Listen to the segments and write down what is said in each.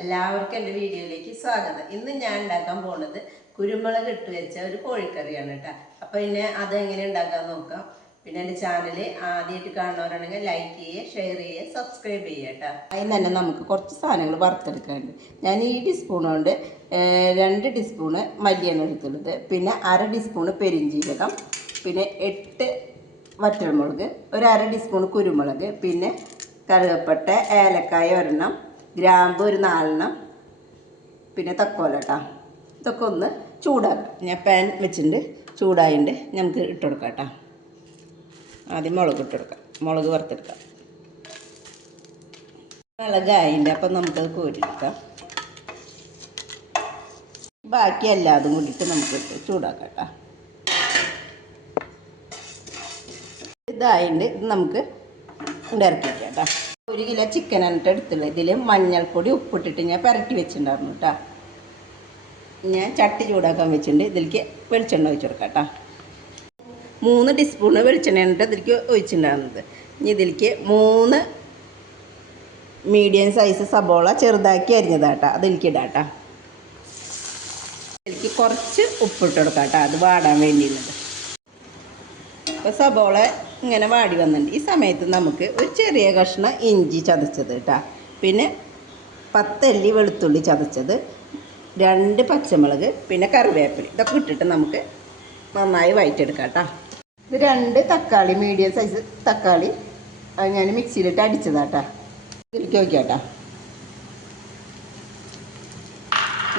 എല്ലാവർക്കും എന്റെ വീഡിയോയിലേക്ക് സ്വാഗതം. ഇന്ന് ഞാൻ ഉണ്ടാക്കാൻ പോണത് കുരുമുളക് ഇട്ട് വെച്ച ഒരു കോഴിക്കറിയാണ് കേട്ടോ. അപ്പോൾ പിന്നെ എങ്ങനെ ഉണ്ടാക്കാൻ നോക്കാം. പിന്നെ എന്റെ ചാനൽ ആദ്യമായിട്ട് കാണുന്നവരാണെങ്കിൽ ലൈക്ക് ചെയ്യുക ഷെയർ ചെയ്യുക സബ്സ്ക്രൈബ് ചെയ്യുക കേട്ടോ. അതിന് തന്നെ നമുക്ക് കുറച്ച് സാധനങ്ങൾ വറുത്തെടുക്കാനുണ്ട്. ഞാൻ ഈ ടീസ്പൂൺ കൊണ്ട് രണ്ട് ടീസ്പൂണ് മല്ലിയാണ് എടുത്തുള്ളത് പിന്നെ അര ടീസ്പൂണ് പെരിഞ്ചീരകം. പിന്നെ എട്ട് വറ്റൽമുളക്. ഒരു അര ടീസ്പൂൺ കുരുമുളക്. പിന്നെ കറുകപ്പട്ട ഏലക്കായ ഒരെണ്ണം. ഗ്രാമ്പ് ഒരു നാലെണ്ണം പിന്നെ തക്കോല കേട്ടോ ഇതൊക്കെ ഒന്ന് ചൂടാക്കാം. ഞാൻ പാൻ വെച്ചിട്ടുണ്ട്. ചൂടായിട്ടുണ്ട് നമുക്ക് ഇട്ട് കൊടുക്കാം കേട്ടോ ആദ്യം മുളക് ഇട്ട് കൊടുക്കാം മുളക് വറുത്തെടുക്കാം. മുളകായിന്റെ അപ്പം നമുക്കത് കോരിയെടുക്കാം. ബാക്കി എല്ലാതും കൂടിയിട്ട് നമുക്ക് ചൂടാക്കാം കേട്ടോ ഇതായിട്ട് ഇത് നമുക്ക് കേട്ടോ ഒരു കിലോ ചിക്കൻ എന്നിട്ട് എടുത്തുള്ളത് ഇതിൽ മഞ്ഞൾപ്പൊടി ഉപ്പിട്ടിട്ട് ഞാൻ പുരട്ടി വെച്ചിട്ടുണ്ടായിരുന്നു കേട്ടോ ഞാൻ ചട്ടി ചൂടാക്കാൻ വെച്ചിട്ടുണ്ട്. ഇതിലേക്ക് വെളിച്ചെണ്ണ ഒഴിച്ചു കൊടുക്കാം മൂന്ന് ടീസ്പൂണ് വെളിച്ചെണ്ണ എന്നിട്ട് ഇതിലേക്ക് ഒഴിച്ചിട്ടുണ്ടായിരുന്നത്. ഇനി ഇതിലേക്ക് മൂന്ന് മീഡിയം സൈസ് സബോള ചെറുതാക്കി അരിഞ്ഞതാട്ടോ അതിലേക്ക് ഇടാട്ടോ ഇതിലേക്ക് കുറച്ച് ഉപ്പിട്ട് കൊടുക്കാം കേട്ടോ അത് വാടാൻ വേണ്ടിയിരുന്നത്. അപ്പോൾ സബോള ഇങ്ങനെ വാടി വന്നിട്ടുണ്ട്. ഈ സമയത്ത് നമുക്ക് ഒരു ചെറിയ കഷ്ണം ഇഞ്ചി ചതച്ചത് കേട്ടോ. പിന്നെ പത്തല്ലി വെളുത്തുള്ളി ചതച്ചത് രണ്ട് പച്ചമുളക് പിന്നെ കറിവേപ്പില. ഇതൊക്കെ ഇട്ടിട്ട് നമുക്ക് നന്നായി വയറ്റെടുക്കാം കേട്ടോ. ഇത് രണ്ട് തക്കാളി മീഡിയം സൈസ് തക്കാളി അത് ഞാൻ മിക്സിയിലിട്ട് അടിച്ചതാട്ടാ ഇതിലേക്ക് വയ്ക്കാം കേട്ടോ.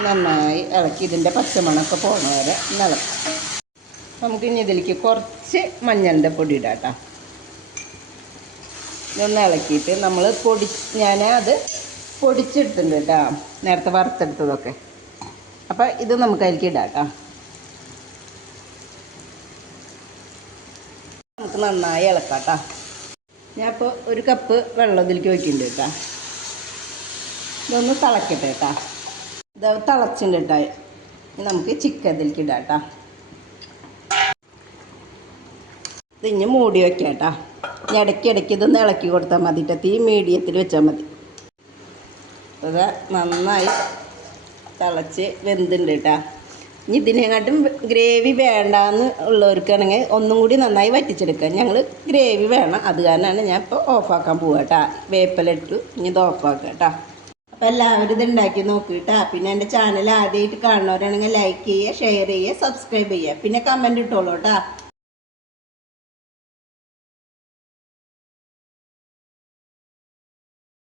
നന്നായി ഇളക്കി ഇതിന്റെ പച്ചമണമൊക്കെ പോകണ വരെ ഇളക്കാം. നമുക്ക് ഇനി ഇതിലേക്ക് കുറച്ച് മഞ്ഞളിന്റെ പൊടി ഇടാം കേട്ടോ. ഇതൊന്ന് ഇളക്കിയിട്ട് നമ്മൾ പൊടി ഞാൻ അത് പൊടിച്ചെടുത്തിട്ടുണ്ട് കേട്ടോ. നേരത്തെ വറുത്തെടുത്തതൊക്കെ. അപ്പോൾ ഇത് നമുക്ക് അതിലേക്ക് ഇടാം കേട്ടോ. നമുക്ക് നന്നായി ഇളക്കാം കേട്ടോ. ഞാൻ ഇപ്പോൾ ഒരു കപ്പ് വെള്ളം ഇതിലേക്ക് വയ്ക്കുന്നുണ്ട് കേട്ടോ. ഇതൊന്ന് തിളക്കട്ടെ കേട്ടോ. ഇത് തിളച്ചിട്ടുണ്ട് കേട്ടോ. നമുക്ക് ചിക്കൻ ഇതിലേക്ക് ഇടാം കേട്ടോ. ഇതിഞ്ഞ് മൂടി വെക്കാം കേട്ടോ. ഇടയ്ക്ക് ഇടയ്ക്ക് ഇതൊന്ന് ഇളക്കി കൊടുത്താൽ മതി കേട്ടോ. തീ മീഡിയത്തിൽ വെച്ചാൽ മതി. അത് നന്നായി തിളച്ച് വെന്തുണ്ട് കേട്ടോ. ഇനി ഇതിനെക്കാട്ടും ഗ്രേവി വേണ്ടാന്ന് ഉള്ളവർക്കാണെങ്കിൽ ഒന്നും കൂടി നന്നായി വറ്റിച്ചെടുക്കാം ഞങ്ങൾ ഗ്രേവി വേണം. അത് കാരണമാണ് ഞാൻ ഇപ്പോൾ ഓഫാക്കാൻ പോവുക കേട്ടോ. വേപ്പലിട്ടു ഇനി ഇത് ഓഫാക്കാം കേട്ടോ. അപ്പോൾ എല്ലാവരും ഇത് ഉണ്ടാക്കി നോക്കിയിട്ടാ പിന്നെ എന്റെ ചാനൽ ആദ്യമായിട്ട് കാണുന്നവരാണെങ്കിൽ ലൈക്ക് ചെയ്യുക ഷെയർ ചെയ്യുക സബ്സ്ക്രൈബ് ചെയ്യുക. പിന്നെ കമന്റ് ഇട്ടോളൂ കേട്ടോ.